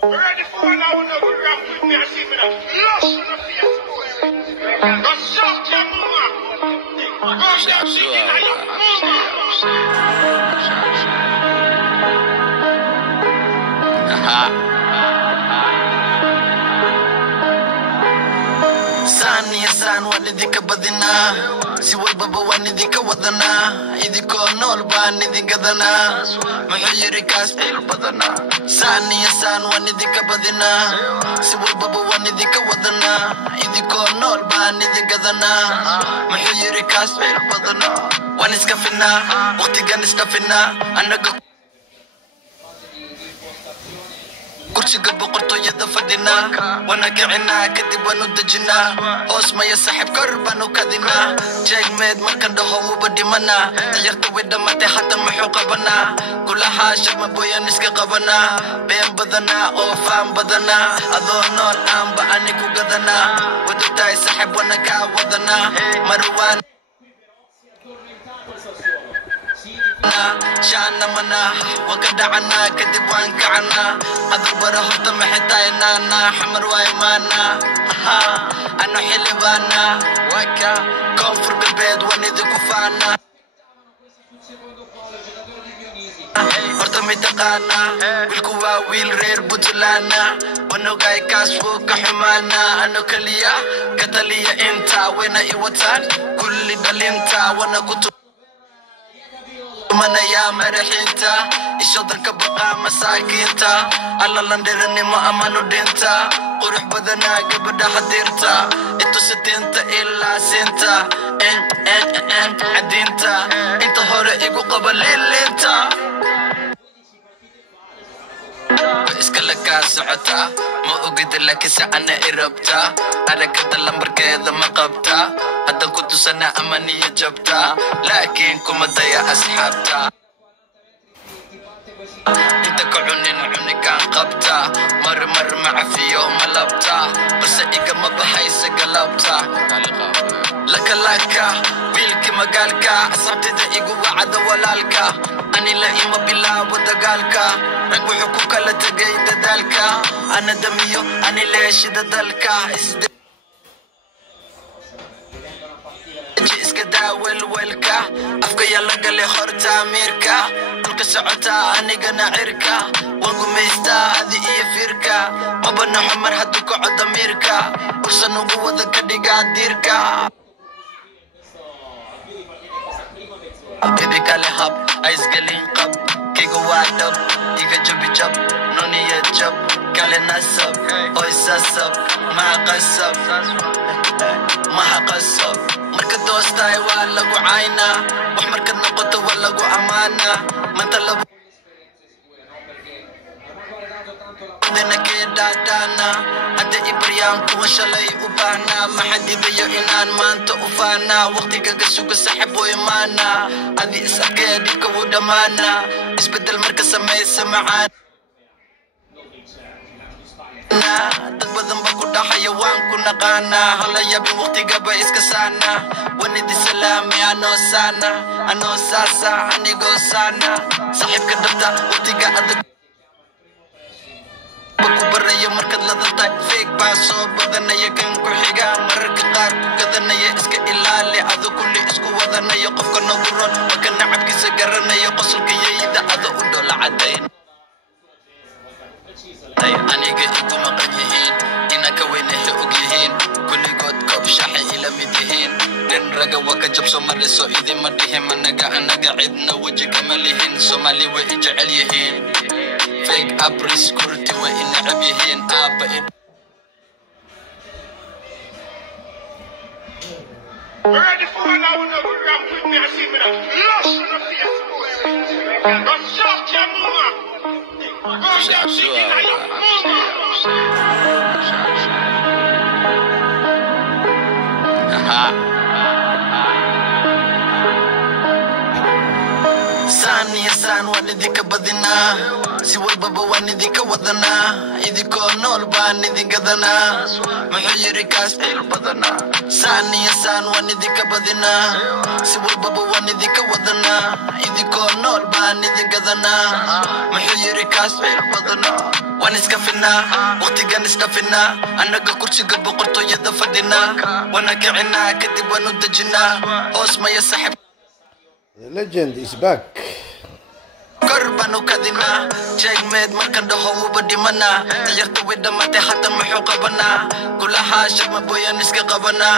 Ready for an hour now, we rap with me, I see me that lush on the face, boy. Go shout your mama. Go shout your mama. San walidika badina si walbaba wanidika wadana idiko nool baan idingadana muxuu yiri kaas il badana san wanidika badina si walbaba wanidika wadana idiko nool baan idingadana muxuu yiri kaas il badana wan iska finna waqtigan iska finna anaga kursiga boqortooyada fadhina wana kicina kadib waanu dejina hoos maya saaxiib kor baanu kadina jeegmeed markan dhaho uba dhimana ciyaarta way dhammaatay hadda muxuu qabanaa kulaha shaqma booyan iska qabanaa been badana oo faan badana adoo nool aanba ani ku gadana wadatahay saaxiib wana kaa wadana marwaan شانا منا وكدعنا كدب وانكعنا هذا بره طمع حتاينا حمر وايمانا أنا حلبانا وكا كونفر بالبيت وندي كفانا ارتمي تقانا بالكوا ويل رير بطلانا وانو قاي كاسفو كحمانا انو كليا كتليا انتا وينا ايوتان كل دلينتا وانا كتو mana ya marixinta ishodanka baqa masaakiinta alla landirani ma amano dhinta qurux badana gabadha hadirta intu sidinta ilaa sinta cadinta inta hore igu qaba leelinta iska laka socota ma ogid laakiinse ana irabta aragada lambarkeeda ma qabta hadan ku tusana amaniya jabta laakiin kuma daya asxaabta inta ka cunin cunigaan qabta mar ma cafiyo ma labta balse igama bahaysa galabta lakalaka wiilki magaalka asxaabtida igu wacada walaalka ani la ima bilaabo dagaalka rag wuxuu ku kala tegay dadaalka ana damiyo ani leeshida dalka iska daawel welka afka yalla gale horta amirka dhulka socota anigana cirka waan gumaystaa adi iyo firka ma banaxo mar hadduu kaco damiirka ursan ugu wada ka dhigaa diirka baby kale hab aisgalin qab kiga waadab iga jabi jab noniya jab kale nasab oy sasab maha qasab marka doostaay waa lagu cayna wax markad noqoto waa lagu amaana manta labo dana keedadana hadda ibriyaan kuwa shalay u baahna maxadibayo inaan maanta u faana waqtigaga suga saaxiib oo imaana adi isarkee dhibka wuu dhammaana isbedel marka samaysa macaan dad badan ba ku dhaxaya waan ku naqaana hala yaabin waqtigaba iska saana wanidi salaami anoo saasa anigoo saana saaxiibka dhabta waqtiga adag baku barayo markaad ladantahay feeg baa soo badanaya kan ku xiga mararka qaar ku gadanaya iska ilaali ado kulli isku wadanaya qofka nagu ron marka nacabkiisa garanaya qosolka yeyda ado u dhola cadayn aniga igu maqan yihiin inaka weynahe og yihiin kulligood koob shaxay ila mid yihiin nin raga waa ka jabso mariso idima dhihin anaga cidna weji kama lihin soomaali way i jecel yihiin fake abris kurti way i necab yihiin aabba ready for an hour now, we rap with me, I see me that lush on the face, boy. Go shout your mama. Go shout your san wanidika badina si walbaba wanidika wadana idiko nool baan idingadana muxuu yiri kaas il badana san wanidika badina si walbaba wanidika wadana idiko nool nool baan idin gadanaa muxuu yiri kaas feel badanaa waan iska finnaa waqtigan iska finnaa annaga kursiga boqortooyada fadhinaa wana kicinaa kadib waanu dejinaa hoos maya saaxiib The legend is back. Karbanu kadina jegmed markan dhaho uba dhimana tayarta wada mate hata muxuu qabana kulaha shaqma boyan iska qabana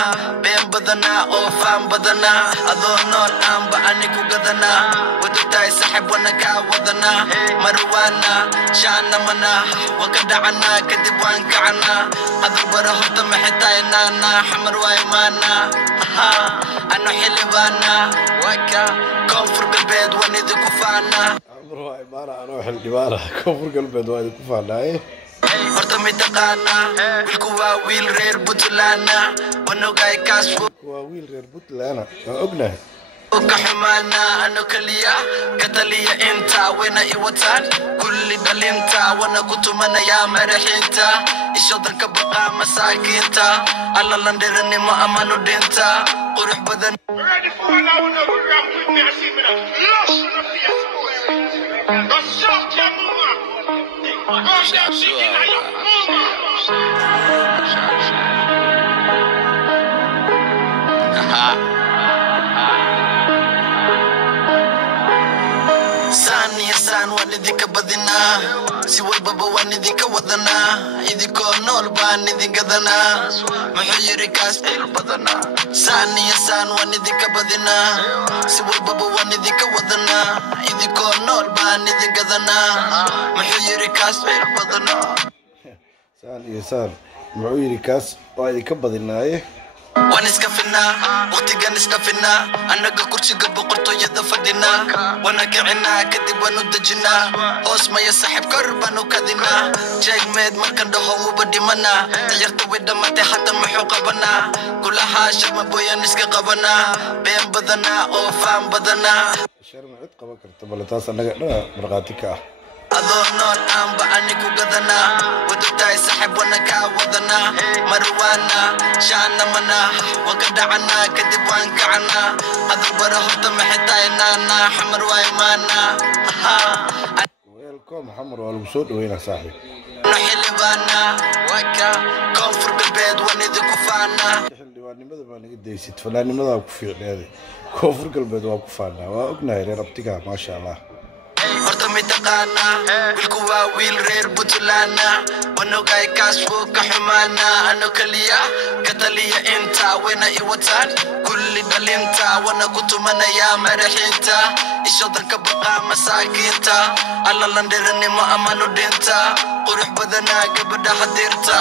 been badana oo faan badana adoo nool aan ba anigu gadana wadutay saaxiib wana ka wadana marwana shaana mana waka dhacana kadib waan kacana adu bara horta maxitayna na xamar way maana ana xilibana waka koonfur galbeed wan idinku faana عمره عبارة عن روح الجبارة كفر قلبه دوائد كفانا ايه horta mitaqaana wilku waa wiil reer Puntland wanogay kaasfo waa wiil reer Puntland ognahay ka xumaana ano kaliya kataliya inta wena i wataan kulli dhalinta wana ku tumanaya maraxinta ishodan ka baqa masaakiinta alla landeernimo amanu dhinta qurux badan ready for an hour now we rap with me I see me now lush in the face boy shut your mouth go down chicken and your san waan idinka badinaa si walbaba waan idinka wadanaa idinkoo nool baan idin gadanaa muxuu yiri kaas feel badanaa san waan idinka badinaa si walbaba waan idinka wadanaa idinkoo nool baan idin gadanaa muxuu yiri kaas feel badanaa san muxuu yiri kaas waa idinka badinaaye waan iska finnaa waqtigan iska finnaa annaga kursiga boqortooyada fadhinaa wana kicinaa kadib waanu dejinaa hoos maya saaxiib kor baanu kadinaa jegmed markan dhaho uba dhimanaa tayarta wada mate hata muxuu qabanaa kulaha shaqma boyan iska qabanaa been badanaa oo faan badanaa sharma cid qaban karta bal taas annaga dhana marqaati ka ah adoo nool aan ba anigu gadanaa wadutay saaxiib wana ka wadanaa marwana shaana mana waka dhacana kadib waan kacana adu bara horta maxitayna na xamar way maana welcome xamar waa lagu soo dhaweynaa saaxiib xilibana waka koonfur galbeed wan idinku faana xildhibaannimada baa naga daysid fanaanimadaa ku fiicneeday koonfur galbeed waa ku faanaa waa ognahay reer abtiga maasha allah horta mitaqaana wilku waa wiil reer Puntland wanogay kaasfo ka xumaana ano kaliya kataliya inta wena i wataan kulli dhalinta wana ku tumanaya maraxinta ishodan ka baqa masaakiinta alla landeernimo amanu dhinta qurux badana gabadha hadirta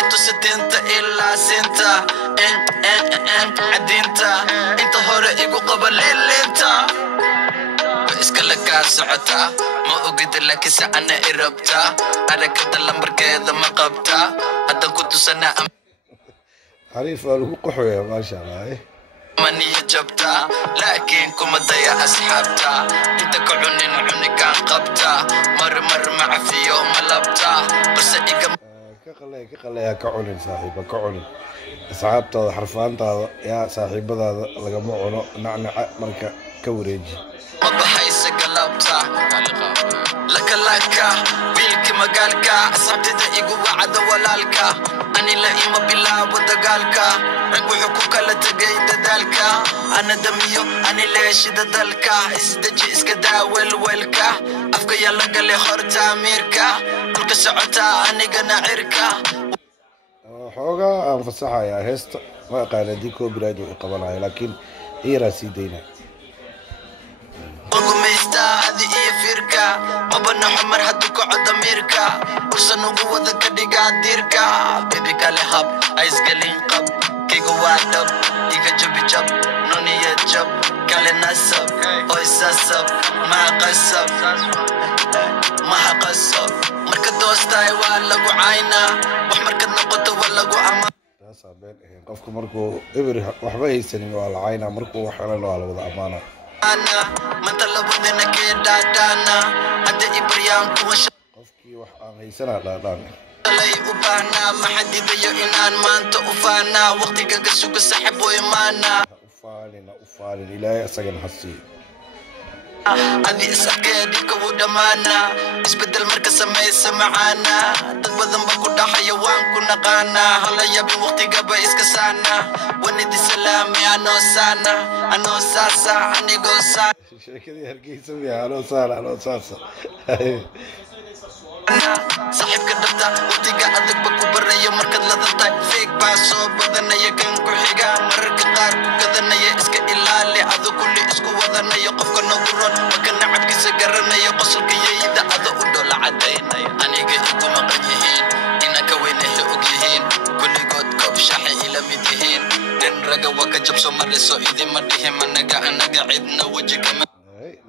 intu sidinta ilaa sinta adinta inta hore igu qaba leelinta iskala kaa socota ma ogida laakiin se ana i rabta aragada lambarkeeda ma qabta haddan ku tusana xariif waa lagu qaxoyaa maasha allah maniya jabta laakiin kuma daya asxaabta inta ka cunin cunigaan qabta mar ma cafiyo ma labta balse iga ka qalaya ka cunin saaxiiba ka cunin asxaabtaada xarfaantaada yaa saaxiibadaada lagama cuno nacnaca marka ka wareeji mabahaysa galabta lakalaka wiilki magaalka asxaabtida igu wacda walaalka ani la ima bilaabo dagaalka rag wuxuu ku kala tegay dadaalka ana damiyo ani leeshida dalka isdeji iska daa welwelka afka yaa la galay horta amiirka dhulka socota anigana cirka xoogaa aan fasaxayaa heesta ma aqaan haddii copyright uu qabanayo laakiin iyaraa sii daynaa gumaysta adi iyo firka mabana xumar hadduu kaco damiirka ursan ugu wada ka dhigaa diirka bebi kale hab aisgalin qab kiga waa dhab iga jabi jab noniya jab kale nasab oy sasab maha qasab marka doostaay waa lagu caynaa wax markad noqoto waa lagu amaan taasaa been ahayn qofka markuu eber waxba haysanin waa la caynaa markuu wax helan waa la wada ammaanaa manta labadana kee dhaadhaana hadda ibaryaan kuwa qofkii wax aan haysanaa dhaadhaan lay u baahnaa maxadidayo inaan maanta u faanaa waqtigaga suga saaxiib oo imaanaa u faalin ilaahay asagana ha siiyo adi isarkeedika wuu dhammaanaa isbedel marka samaysa macaanaa dad badan ba ku dhaxaya waan ku naqaanaa hala yabin waqtigaba iska saana wanidi salaami anoo saana anoo saasa anigoo saana sheekadii hargeysa miya anoo saana anoo saasa saaxiibka dhabta waqtiga adag ba ku barayo markaad ladantahay feeg baa soo badanaya kan ku xiga mararka qaar ku gadanaya iska ilaali ado kulli isku wadanaya qofka noogu ron maka nacabkiisa garanaya qosolka yeyda ado u dhola cadaynaya aniga igu maqan yihiin inanka weynaha og yihiin kulligood koob shaxay ila mid yihiin nin raga waa ka jabso mariso idima dhihin anaga cidna weji kama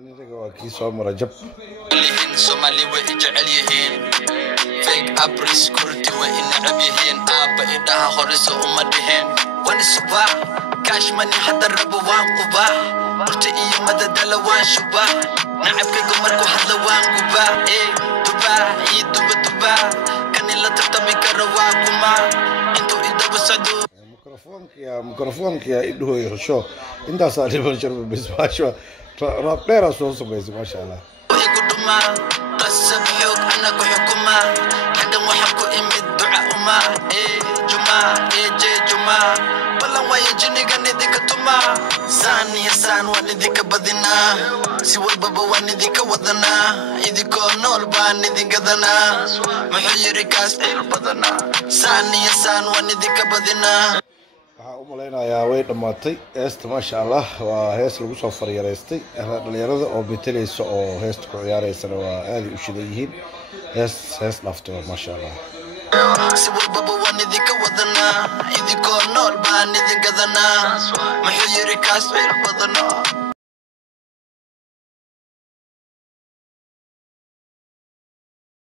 ninraga waa kii soo mara jab lihin Somali way jecel yihiin fake abris kurti way inacab yihiin aaba idhaha horiso uma dhihin wani suba cash money hadda rabo waan quba urta iyo madadala waan shuba nacabkayga markuu hadla waan guba duba iyo duba kani la tartami kara waa kuma intuu idaba socdo mikrofoonkiya idhooy xusho intaasaa dhiban jarba bisbaasho raab dheeraa soo samaysa maasha allah قسم حوق أنا كحكومة حدا وحكو إمد دعاء ما جمعة جي جمعة بلا ويجيني قاني ديك توما ساني سان واني ديك بدنا سوى البابا واني ديك وضنا إيديكو نول باني ديك دنا محيري كاس البدنا ساني سان واني ديك بدنا waxaa u malaynayaa way dhammaatay heesta maasha allah waa hees lagu soo faryareystay dhalinyarada oo betelaysa oo heesta ku ciyaareysana waa aaday u shidan yihiin hees dhaaftay maasha allah سوى البابا واني ديك وضنا إيديكو نول باني ديك دنا محيري كاس البدنا